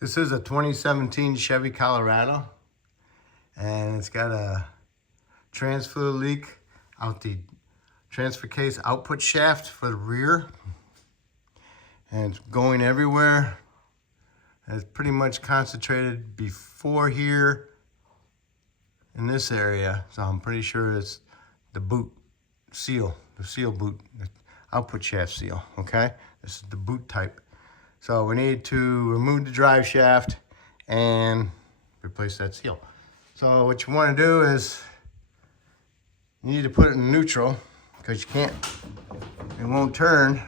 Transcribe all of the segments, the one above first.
This is a 2017 Chevy Colorado, and it's got a transfer leak out the transfer case output shaft for the rear, and it's going everywhere. And it's pretty much concentrated before here in this area, so I'm pretty sure it's the boot seal, the seal boot, the output shaft seal. Okay, this is the boot type. So we need to remove the drive shaft and replace that seal. So what you want to do is you need to put it in neutral because you can't, it won't turn.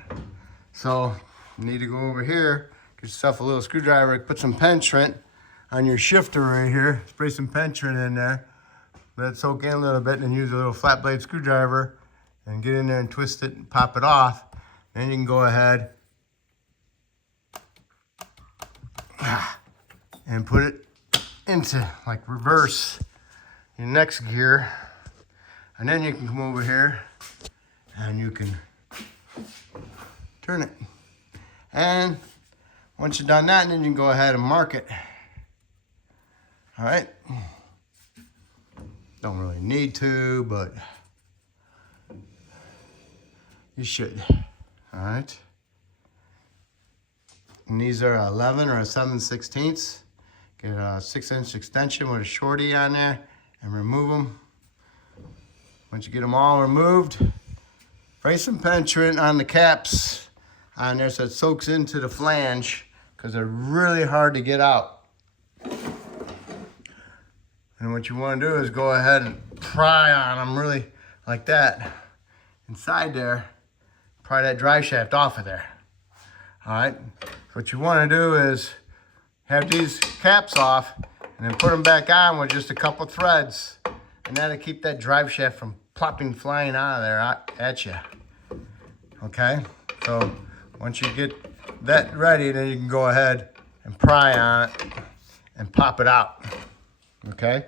So you need to go over here, get yourself a little screwdriver, put some penetrant on your shifter right here, spray some penetrant in there, let it soak in a little bit, and then use a little flat blade screwdriver and get in there and twist it and pop it off. Then you can go ahead and put it into like reverse your next gear, and then you can come over here and you can turn it. And once you've done that, then you can go ahead and mark it. All right, don't really need to, but you should. All right. And these are 11 or a 7/16. Get a 6-inch extension with a shorty on there and remove them. Once you get them all removed, spray some penetrant on the caps on there so it soaks into the flange, because they're really hard to get out. And what you want to do is go ahead and pry on them really like that inside there. Pry that drive shaft off of there. All right, what you want to do is have these caps off and then put them back on with just a couple threads, and that'll keep that drive shaft from flying out of there at you. Okay, so once you get that ready, then you can go ahead and pry on it and pop it out. Okay,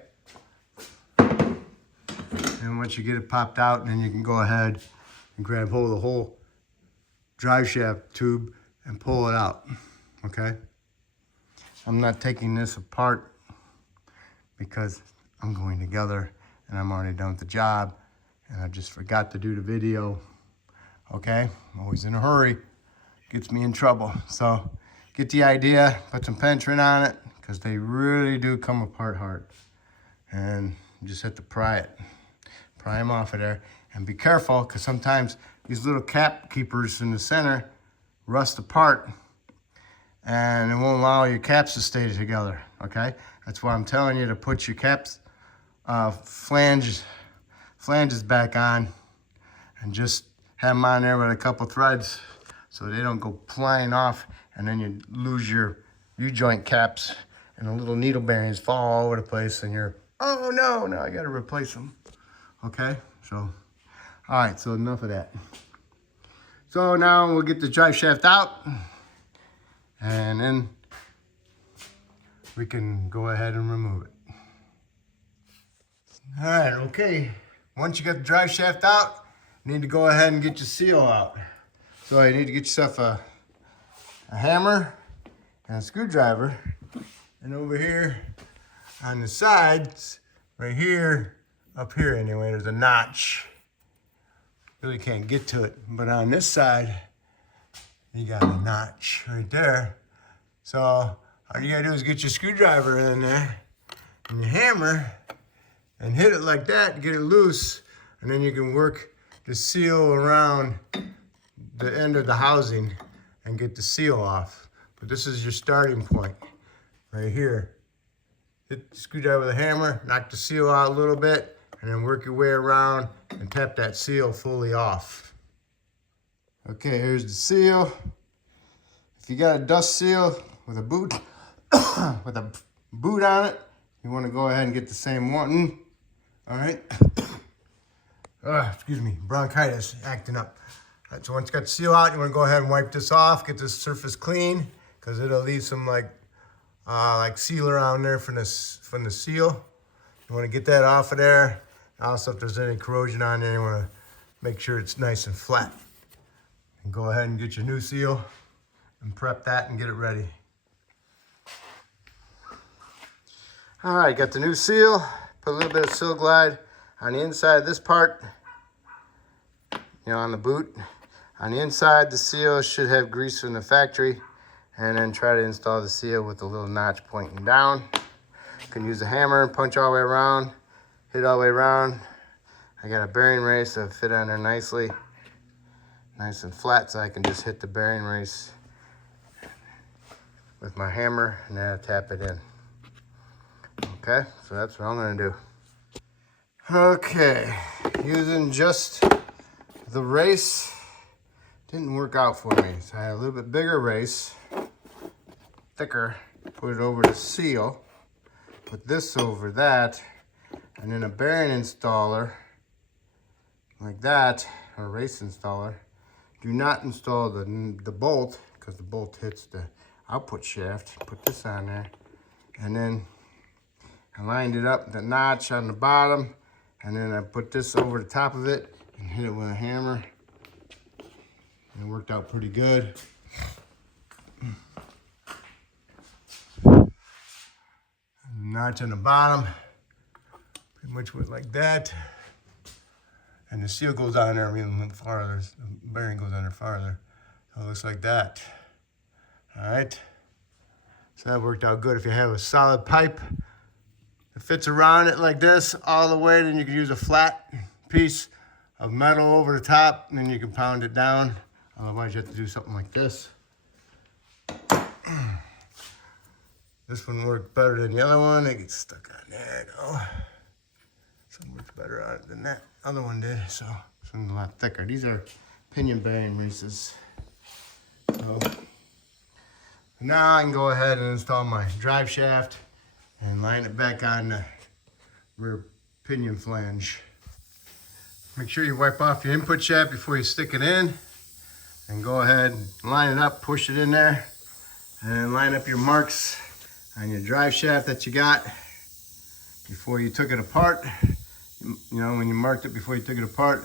and once you get it popped out, then you can go ahead and grab hold of the whole drive shaft tube and pull it out. Okay, I'm not taking this apart because I'm going together and I'm already done with the job, and I just forgot to do the video. Okay, I'm always in a hurry, gets me in trouble. So get the idea, put some penetrant on it, because they really do come apart hard, and you just have to pry them off of there. And be careful, because sometimes these little cap keepers in the center rust apart, and it won't allow your caps to stay together. Okay, that's why I'm telling you to put your caps flanges back on, and just have them on there with a couple threads so they don't go flying off, and then you lose your U-joint caps and the little needle bearings fall all over the place, and you're, oh no, now I got to replace them. Okay, so all right, so enough of that. So now we'll get the drive shaft out, and then we can go ahead and remove it. All right, okay. Once you got the drive shaft out, you need to go ahead and get your seal out. So you need to get yourself a hammer and a screwdriver. And over here on the sides, right here, up here anyway, there's a notch. Really can't get to it, but on this side you got a notch right there. So all you gotta do is get your screwdriver in there and your hammer and hit it like that, get it loose, and then you can work the seal around the end of the housing and get the seal off. But this is your starting point right here. Hit the screwdriver with a hammer, knock the seal out a little bit, and then work your way around and tap that seal fully off. Okay, here's the seal. If you got a dust seal with a boot, with a boot on it, you want to go ahead and get the same one. All right. Excuse me, bronchitis acting up. All right, so once you got the seal out, you want to go ahead and wipe this off, get this surface clean, because it'll leave some like sealer on there from the seal. You want to get that off of there. Also, if there's any corrosion on there, you want to make sure it's nice and flat. And go ahead and get your new seal and prep that and get it ready. All right, got the new seal. Put a little bit of Seal Glide on the inside of this part, on the boot. On the inside, the seal should have grease from the factory, and then try to install the seal with a little notch pointing down. You can use a hammer and punch all the way around, hit all the way around. I got a bearing race that fit on there nicely, nice and flat, so I can just hit the bearing race with my hammer and then I tap it in. Okay, so that's what I'm gonna do. Okay, using just the race didn't work out for me. So I had a little bit bigger race, thicker, put it over the seal, put this over that, and then a bearing installer like that, or race installer. Do not install the bolt, because the bolt hits the output shaft. Put this on there, and then I lined it up, the notch on the bottom, and then I put this over the top of it and hit it with a hammer. And it worked out pretty good. And the notch on the bottom pretty much went like that. And the seal goes on there even farther. The bearing goes on there farther. So it looks like that. All right. So that worked out good. If you have a solid pipe that fits around it like this all the way, then you can use a flat piece of metal over the top, and then you can pound it down. Otherwise, you have to do something like this. This one worked better than the other one. It gets stuck on there, though. Some works better on it than that other one did, so this one's a lot thicker. These are pinion bearing races. So now I can go ahead and install my drive shaft and line it back on the rear pinion flange. Make sure you wipe off your input shaft before you stick it in, and go ahead and line it up, push it in there, and then line up your marks on your drive shaft that you got before you took it apart. When you marked it before you took it apart,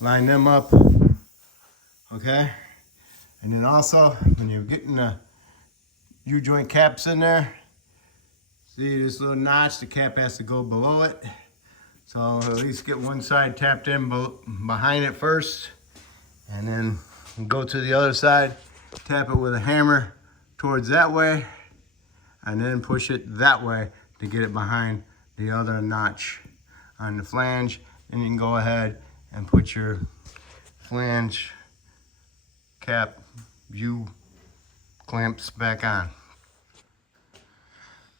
line them up, okay? And then also, when you're getting the U-joint caps in there, see this little notch, the cap has to go below it. So at least get one side tapped in behind it first, and then go to the other side, tap it with a hammer towards that way, and then push it that way to get it behind the other notch on the flange. And you can go ahead and put your flange cap U clamps back on.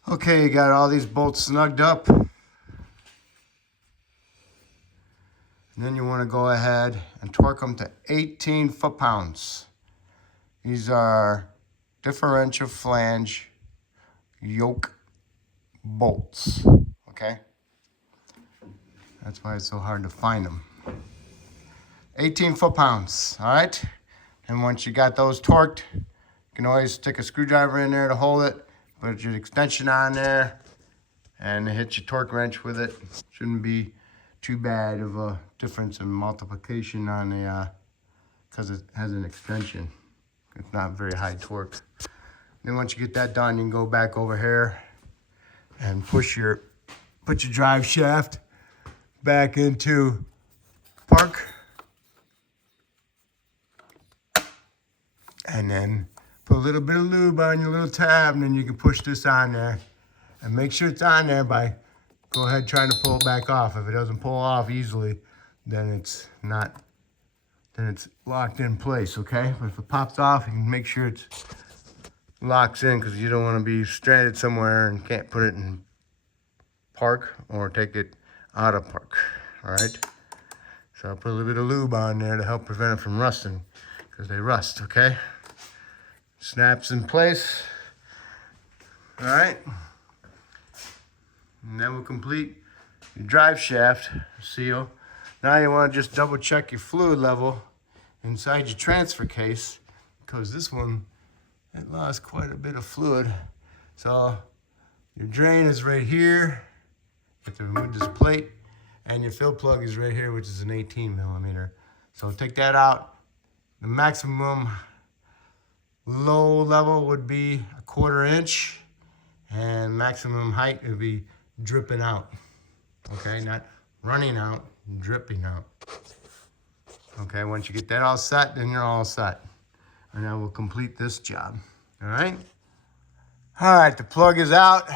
Okay, you got all these bolts snugged up. And then you want to go ahead and torque them to 18 foot-pounds. These are differential flange yoke bolts, okay? That's why it's so hard to find them. 18 foot-pounds, all right? And once you got those torqued, you can always stick a screwdriver in there to hold it, put your extension on there, and hit your torque wrench with it. Shouldn't be too bad of a difference in multiplication on the, because it has an extension. It's not very high torque. Then once you get that done, you can go back over here and put your drive shaft back into park. And then put a little bit of lube on your little tab, and then you can push this on there. And make sure it's on there by go ahead trying to pull it back off. If it doesn't pull off easily, then it's locked in place, okay? But if it pops off, you can make sure it locks in, because you don't want to be stranded somewhere and can't put it in park or take it out of park, all right? So I'll put a little bit of lube on there to help prevent it from rusting, because they rust, okay? Snaps in place, all right? And that will complete your drive shaft seal. Now you want to just double check your fluid level inside your transfer case, because this one, it lost quite a bit of fluid. So your drain is right here. You have to remove this plate, and your fill plug is right here, which is an 18 millimeter. So take that out. The maximum low level would be 1/4 inch, And maximum height would be dripping out. Okay, not running out, dripping out. Okay, once you get that all set, then you're all set. And I will complete this job. All right? All right, the plug is out.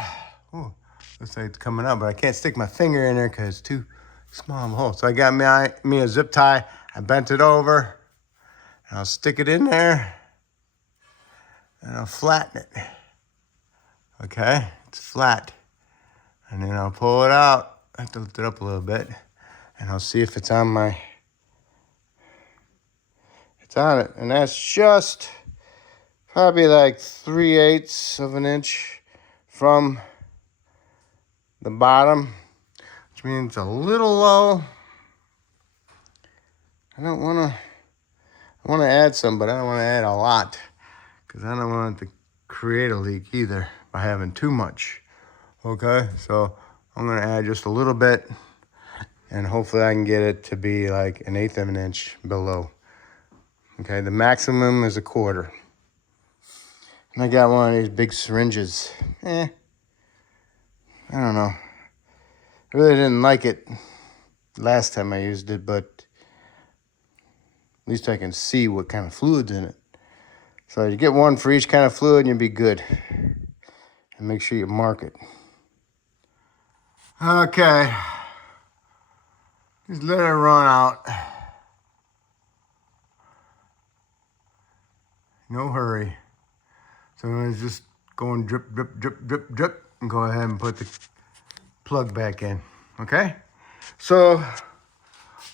Ooh, looks like it's coming up, but I can't stick my finger in there because it's too small of a hole. So I got me a zip tie. I bent it over. And I'll stick it in there. And I'll flatten it. Okay, it's flat. And then I'll pull it out. I have to lift it up a little bit. And I'll see if it's on my... It's on it. And that's just probably like 3/8 of an inch from the bottom. Which means it's a little low. I want to add some, but I don't want to add a lot. Because I don't want it to create a leak either by having too much. Okay, so I'm going to add just a little bit. And hopefully I can get it to be like 1/8 of an inch below. Okay, the maximum is 1/4. And I got one of these big syringes. I don't know. I really didn't like it last time I used it, but at least I can see what kind of fluid's in it. So you get one for each kind of fluid and you'll be good. And make sure you mark it. Okay. Just let it run out. No hurry. So I'm just going drip, drip, drip, drip, drip, and go ahead and put the plug back in. Okay? So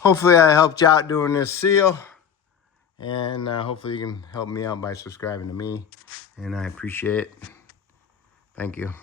hopefully I helped you out doing this seal. And hopefully you can help me out by subscribing to me. And I appreciate it. Thank you.